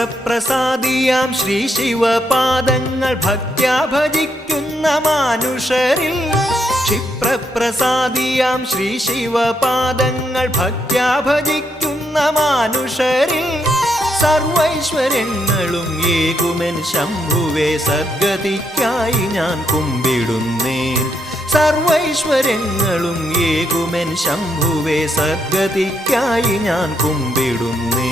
ക്ഷിപ്രപ്രസാദിയാം ശ്രീ ശിവപാദങ്ങൾ ഭക്ത്യാ ഭജിക്കുന്ന മാനുഷരിൽ. ക്ഷിപ്രപ്രസാദിയാം ശ്രീ ശിവപാദങ്ങൾ ഭക്ത്യാ ഭജിക്കുന്ന മാനുഷരിൽ. സർവൈശ്വര്യങ്ങളും ഏകുമൻ ശംഭുവെ സദ്ഗതിക്കായി ഞാൻ കുമ്പിടുന്നേൻ. സർവൈശ്വര്യങ്ങളും ഏകുമൻ ശംഭുവെ സദ്ഗതിക്കായി ഞാൻ കുമ്പിടുന്നേ